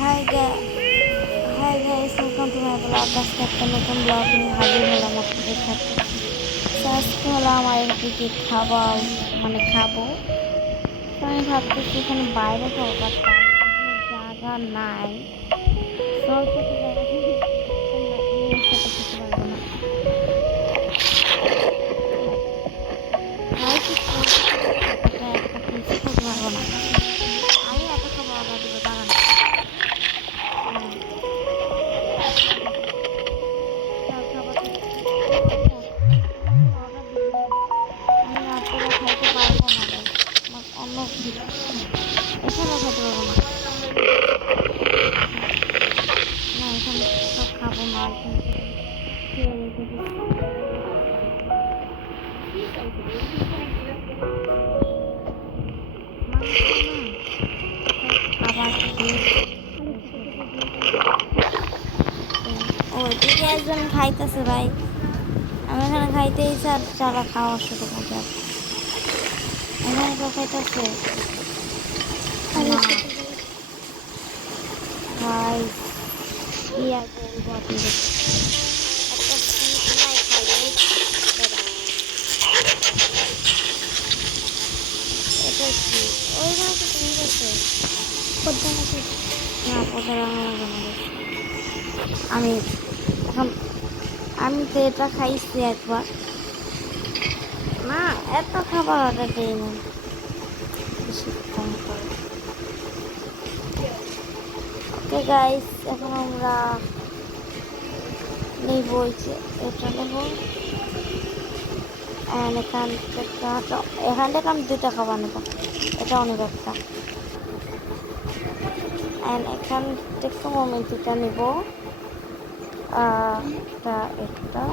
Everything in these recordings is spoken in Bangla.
High hi guys, welcome to my blog. আজকে একটা নতুন ব্লগ নিয়ে হাজির হলাম আপনাদের সাথে। তো আজকে হলো আমার কি কি খাবার খাবো। তো আমি ভাবতেছি এখানে বাইরে খাবো, বাট কোনো জায়গা নাই। তো ছোট জায়গা থেকে নিয়ে খেতে খেতে পারবো না। ভাই কি একটা কিছু খেতে পারবো না। আমি এত খাবার অর্ডার দিব, দাঁড়ান। খাবার অর্ডার দিব, আমি আপনারা খাইতে পারবো না ভাই। আমার অন্য এখানেও খাইতে পারবো না। না, এখানে সব খাবো না, এখানে খেয়ে রেখে দিচ্ছি। খাবার ও দিকে একজন খাইতেছে ভাই। আমি এখানে খাইতে ইচ্ছা, চালা খাওয়া শুরু করতে। এখানে কেউ খাইতেছে ভাই। কি আর বলবো আপনাদের, একটা সিট নাই খাইলে। এটা কি ওইখানে তো ঠিক আছে, পদ্মা আছে না? পদ্মা আমি এখন আমি তো এটা খাইছি একবার। না, এত খাবার অর্ডার দিই না। ওকে গাইস, এখন আমরা নেব এটা নেব। এখান থেকে আমি দুইটা খাবার নেব। এটাও নেব একটা। এখান থেকে আমি দুটা নেব। একটা একটা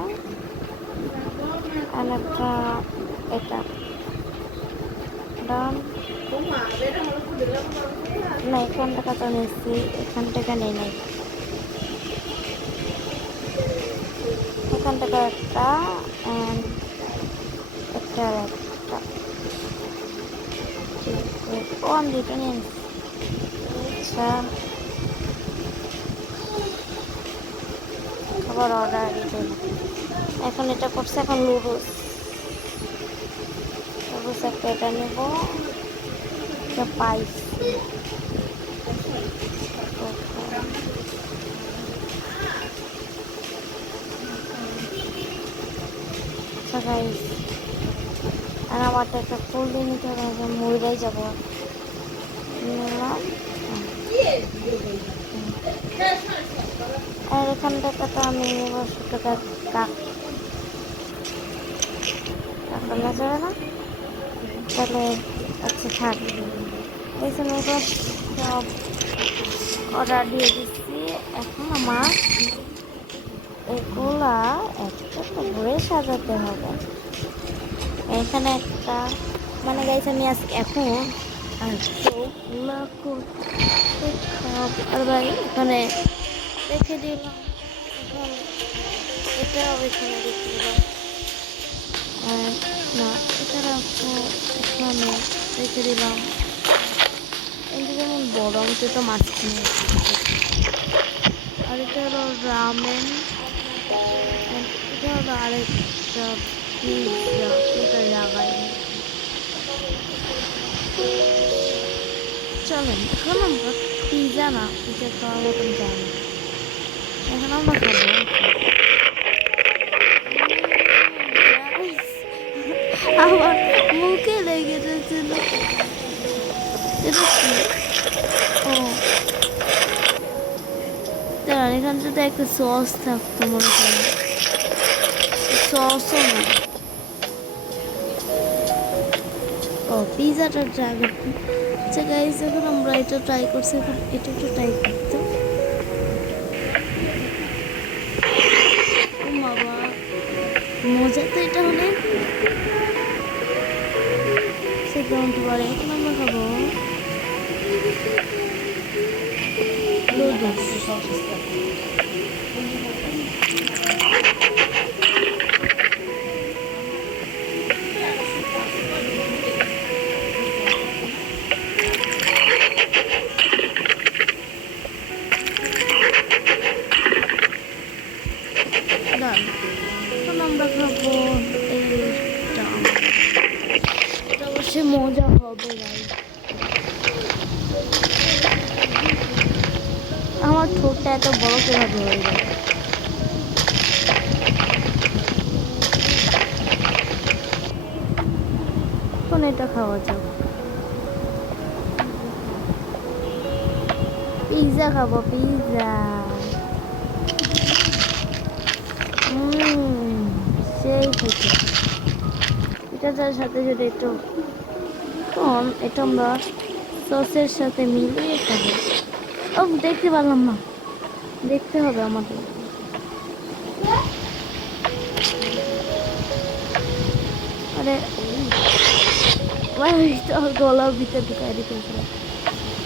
একটা এটা ডান। না, এখান থেকে তো নিচ্ছি, এখান থেকে নেই নাই। এখান থেকে একটা অ্যান্ড একটা একটা। ও আমি দুটো নিয়ে নিচ্ছি। আচ্ছা, খাবার অর্ডার দিতে এখন এটা করছে। এখন নুডলস একটা এটা নেব। এটা পাইছি। আচ্ছা গাইস, আর আমার তো একটা ফুল দিয়ে নিতে হবে, ময়ূরাই যাবো। নিলাম। আর এখান থেকে তো আমি নেব 70 টাকা। টাকা না যাবে না, তাহলে আচ্ছা থাক। এই সময় সব অর্ডার দিয়ে দিচ্ছি। এখন আমার এগুলা একটা তো ঘুরে সাজাতে হবে। এখানে একটা গাইছে আমি এখন আর ভাই এখানে রেখে দিলাম। এখন এটাও এখানে রেখে দিলাম। না, এটা রাখবো, এখানে রেখে দিলাম। কিন্তু যেমন বড়, আমি তো এটা মাঝখানে। আর এটা হলো রামেন। এটা হলো আরেকটা পিৎজা, এটা লাগাই। চলেন এখন আমরা পিৎজা খাওয়ার মতন যাই। এখন আমরা খাবো আমার মুখে লেগে যাচ্ছিল। এটা কি? ও দাঁড়ান, এখান থেকে একটা সস থাকতো মনে করেন। সসও না। ও পিৎজাটা ট্রাই করতে। আচ্ছা গাইস, এখন আমরা এটা ট্রাই করছি, এখন এটা একটু ট্রাই করতে। ও বাবা, মজা তো এটা হলে সে ডোন্ট ওয়ারি। এখন আমরা খাবো ঠোঁটটা এত বড় কিভাবে হয়ে যায়? এখন এটা খাওয়া যাক। পিৎজা খাবো, পিৎজা। সেই খেতে এটার সাথে যদি একটু এটা আমরা সসের সাথে মিলিয়ে খাবো। ও দেখতে পারলাম না, দেখতে হবে আমাদের। আরে গলার ভিতরে ঢুকাই দিতেছিলাম।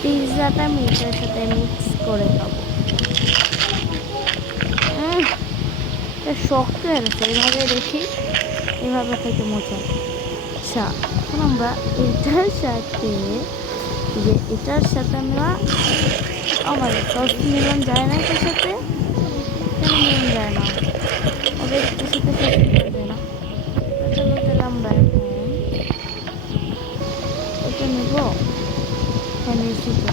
পিৎজাটা আমি এটার সাথে মিক্স করে খাবো। শক্ত হয়ে গেছে, এইভাবে দেখি, এইভাবে খেতে মজা। আচ্ছা, এখন আমরা এটার সাথে আমরা আমার সস মিলন যায় না, এটার সাথে কেন মিলন যায় না? ওদের এটার সাথে সস মিলন যায় না। এটার জন্য তাহলে আমরা এখন এটা নেব। হ্যাঁ, নিয়েছি তো।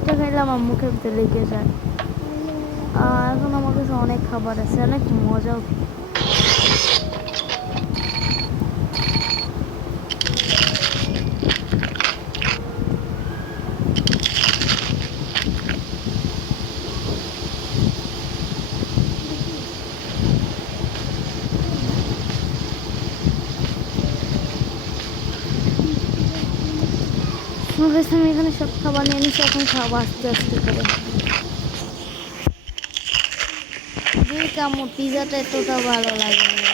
এটা খাইলে আমার মুখের ভিতরে লেগে যায়। এখন আমার কাছে অনেক খাবার আছে, অনেক মজাও। আমি এখানে সব খাবার নিয়ে নিচ্ছি, এখন খাবো আস্তে আস্তে করে। কামো পিজাটা এতটা ভালো লাগে না।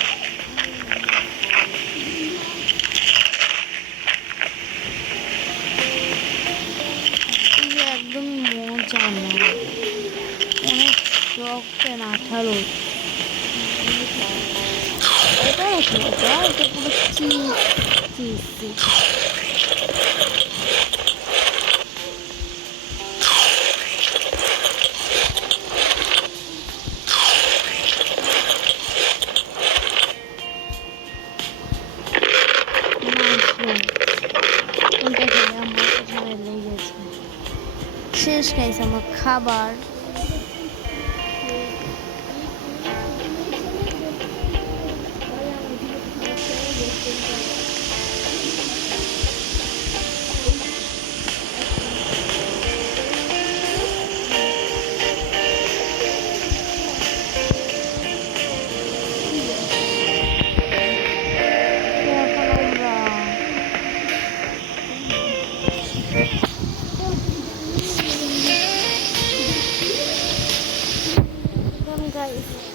একদম মজা না, অনেক শক্ত আঠালো। এটা মজা, এটা পুরো চিজ চিজ। শেষ খাইছে আমার খাবার।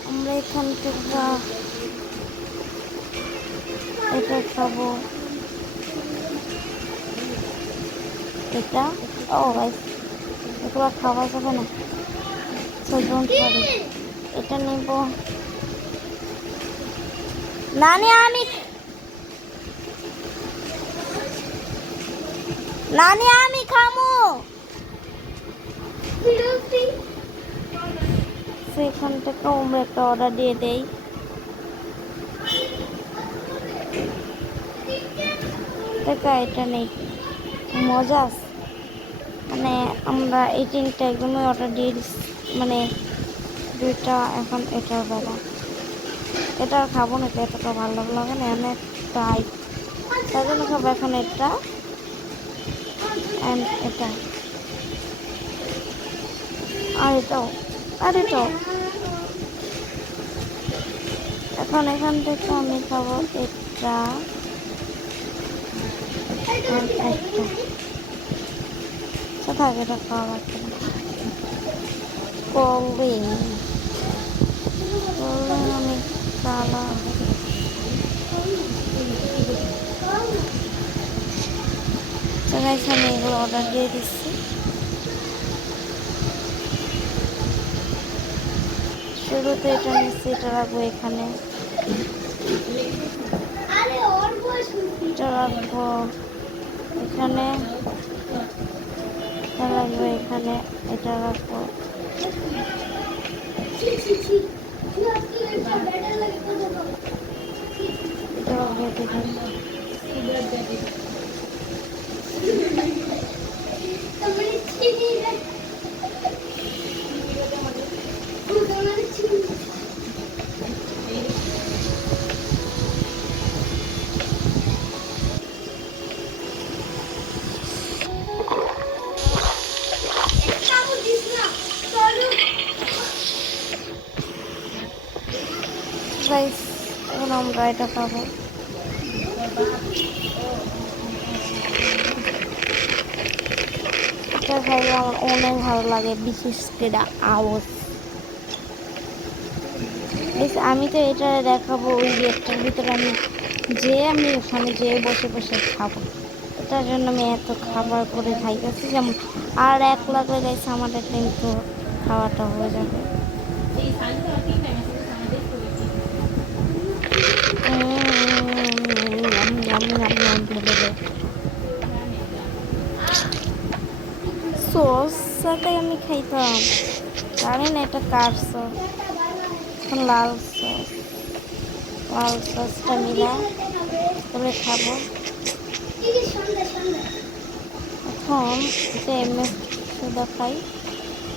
আমরা এখান থেকে এটা খাবো, এটা এগুলো খাওয়া যাবে না, এটা নেব। নানি আমি খামো। সেখান থেকে আমরা একটা অর্ডার দিয়ে দেই। এটা নেই, মজা মানে আমরা এই তিনটা একদমই অর্ডার দিয়ে মানে দুইটা। এখন এটার বেলা এটা আর খাবো না, এতটা ভালো লাগে না, অনেক টাইট, তাই জন্য খাবো এখন এটা অ্যান্ড এটা আর এটাও এখন এখান থেকে আমি খাবো এটা কোথায় এটা খাওয়া লাগছে না। আমি কালা আমি এগুলো অর্ডার দিয়ে দিচ্ছি। শুরুতে এটা নিচ্ছি, এটা রাখবো এখানে, এটা রাখবো এখানে, এটা রাখবো এখানে, এটা রাখবো এটা রাখবো এখানে। আমরা এটা খাবো। এটা খাইলে আমার অনেক ভালো লাগে, বিশেষ করে আওয়াজ। আমি তো এটা দেখাবো ওই গেটটার ভিতরে, আমি ওখানে যেয়ে বসে বসে খাবো। এটার জন্য আমি এত খাবার করে খাইতেছি, যেমন আর 1 লাগলে গাইছে আমাদের কিন্তু খাওয়াটা হয়ে যাবে। সস সাথে আমি খাইতাম, জানি না এটা কার সস। এখন লাল সসটা মিলা করে খাবো। এখন যে এমএস সুদা খাই।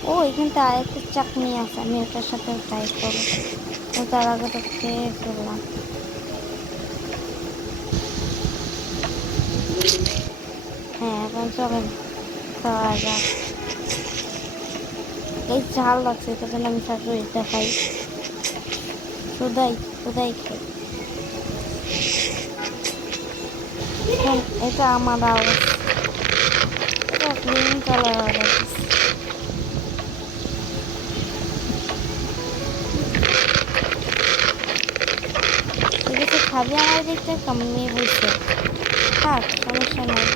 ও এখানটা আরেকটা চাটনি আছে, আমি ওটার সাথে ট্রাই করবো। ও তার আগে তো খেয়ে ফেললাম। হ্যাঁ এখন চলেন খাওয়া যাক। এই ঝাল লাগছে, এটার জন্য আমি শাশুড়িটা খাই, কোথায় খাই। এটা আমার আওয়াজ, এটা গ্রিন কালার আওয়াজ। ঠিক আছে, খাবি আমার দিকটা কমিয়ে বলছে, থাক সমস্যা নাই।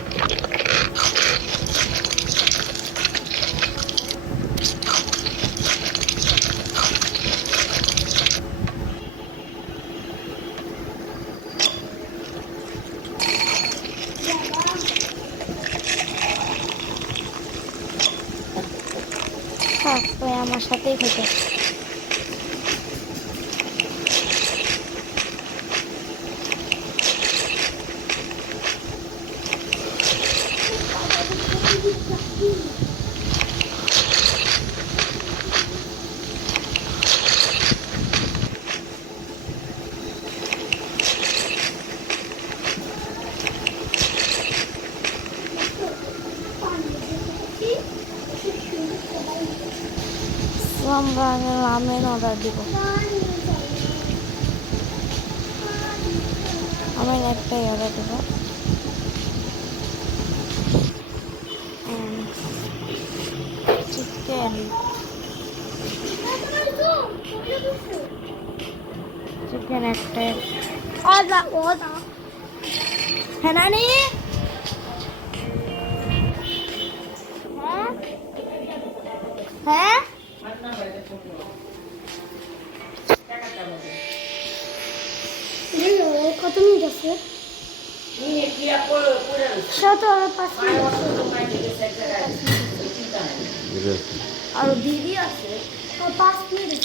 থাক তুই আমার সাথেই খেতে। আমরা রামেন অর্ডার দিব, আমি একটাই অর্ডার দেব। চিকেন একটাই। হ্যাঁ নানি, হ্যাঁ কত মিনিট আছে? 5 মিনিট আর দিদি আছে 5 মিনিট।